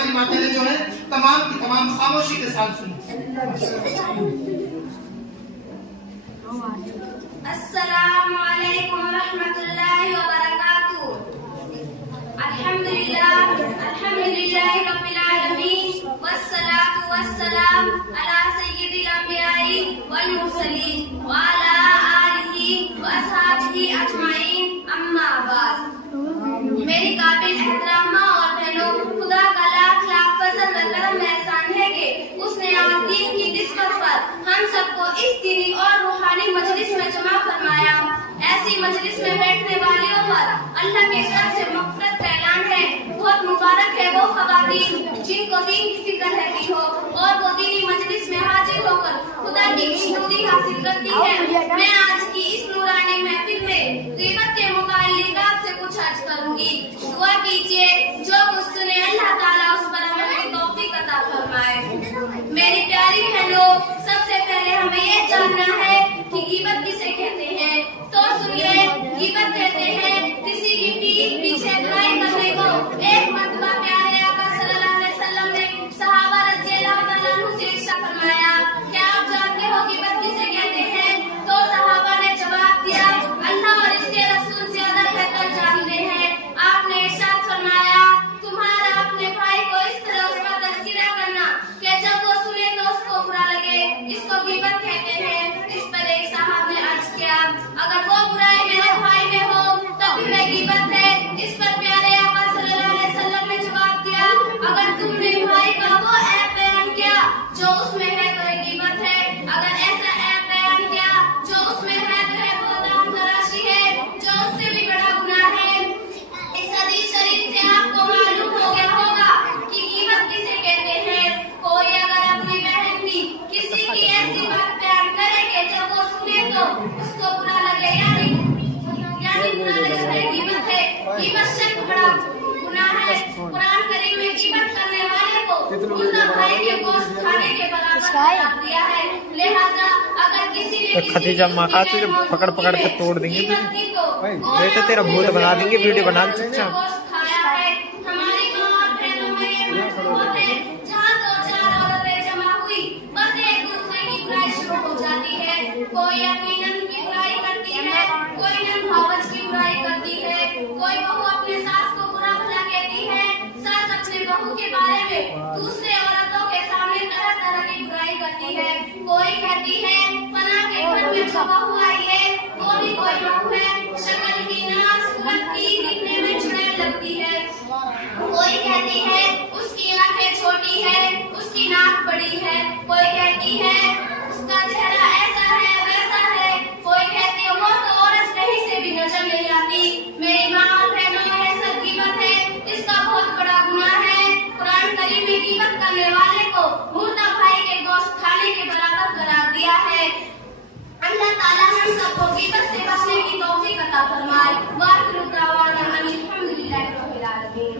हमारी माता ने जो है तमाम की तमाम खामोशी के साथ सुनी। अस्सलामु अलैकुम रहमतुल्लाहि व बरकातुहू। अल्हम्दुलिल्लाहि रब्बिल आलमीन वस्सलातु वस्सलाम अला सय्यिदिल अंबियाई वल मुरसलीन व अला आलिहि व अस्हाबिहि अजमाइन, अम्मा बाद। मेरी काबिल एहतराम माँ और बहनों, खुदा का लाख लाख फजल व करम एहसान है कि उसने आज दिन की निस्बत पर हम सबको इस दीनी और रूहानी मजलिस में जमा फरमाया। ऐसी मजलिस में बैठने वालियों पर अल्लाह के तरफ से मग़फ़िरत का ऐलान है। बहुत मुबारक है वो ख़वातीन जिनको दीन की फिक्र रहती हो और वो दीनी मजलिस में हाजिर होकर खुदा की खुशनुदी हासिल करती है। मैं आज की इस नूरानी महफिल में ग़ीबत के मुताल्लिक़ आपसे कुछ अर्ज़ करूंगी। दुआ कीजिए जो कुछ सुने अल्लाह ताला उस पर अमल की तौफ़ीक़ अता फरमाए। मेरी प्यारी बहनों, सबसे पहले हमें ये जानना है कि ग़ीबत किसे कहते हैं। तो सुनिए, ग़ीबत कहते हैं किसी की पीठ पीछे बुराई करने को। एक मर्तबा प्यारे आका सल्लल्लाहु अलैहि वसल्लम ने सहाबा रज़ियल्लाहु ताला अन्हुम से इरशाद फरमाया, क्या आप जानते हो ग़ीबत किसे कहते हैं? तो सहाबा ने जवाब दिया, अल्लाह और इसके रसूल ज्यादा बेहतर जानते हैं। आपने इरशाद फरमाया, तुम्हारा अपने भाई को इस तरह उसका तज़किरा करना कि जब वो सुने तो उसको बुरा लगे, इसको ग़ीबत कहते हैं। इस पर एक साहब ने अर्ज किया, अगर वो बुराई मेरे भाई में हो तब भी वह ग़ीबत है। इस पर प्यारे आका सल्लल्लाहु अलैहि वसल्लम ने जवाब दिया, अगर तुमने भाई का वो ऐब बयान किया जो उसमें है तो ये ग़ीबत है। अगर ऐसा ऐब बयान किया जो उसमें है तो ये बहतान तराशी है, जो उससे भी बड़ा गुनाह है। इस हदीस शरीफ से आपको मालूम हो गया होगा कि ग़ीबत किसे कहते हैं। कोई अगर अपनी बहन की किसी की ऐसी बात बयान करे कि जब वो सुने तो उसको बुरा लगे, यानी बुरा लगे, तो ग़ीबत है। ग़ीबत शक बड़ा गुनाह है। कुरान करीम में ग़ीबत करने वाले को मुर्दा भाई के गोश्त खाने के बराबर करार दिया है। लिहाजा अगर किसी ने खदीजा माँ का तुझे पकड़ पकड़ के तोड़ देंगे तुझे, बेटा तेरा भूत बना देंगे, वीडियो बना के चुपचाप। हमारी माँ और बहनों में ये होते हैं जहाँ दो चार औरतें जमा हुई बस एक दूसरे की बुराई शुरू हो जाती है। कोई अपनी नंद की बुराई करती है, कोई नंद भावज की बुराई करती है, कोई बहू अपने सास को बुरा भला कहती है, सास अपने बहू के बारे में दूसरे औरतों के सामने तरह तरह की बुराई करती है। कोई कहती है फला के घर में जो बहू आई है वो भी कोई बहू है, शक्ल की ना सूरत की दिखने में चुड़ैल लगती है। कोई कहती है उसकी आंखें छोटी है, उसकी नाक बड़ी है। कोई कहती है उसका चेहरा ऐसा है वैसा है। कोई कहती है वो तो औरत कहीं से भी नजर नहीं आती। मेरी माँ और बहनों, ये सब ग़ीबत है, इसका बहुत बड़ा गुनाह है। कुरान करीम में ग़ीबत करने वाले को मुर्दा भाई के गोश्त खाने के बराबर करार दिया है। अल्लाह ताला हम सबको ग़ीबत से बचने की तौफ़ीक़ अता फरमाए। वाहिरु दावाना अनिल हम्दुलिल्लाहि रब्बिल आलमीन।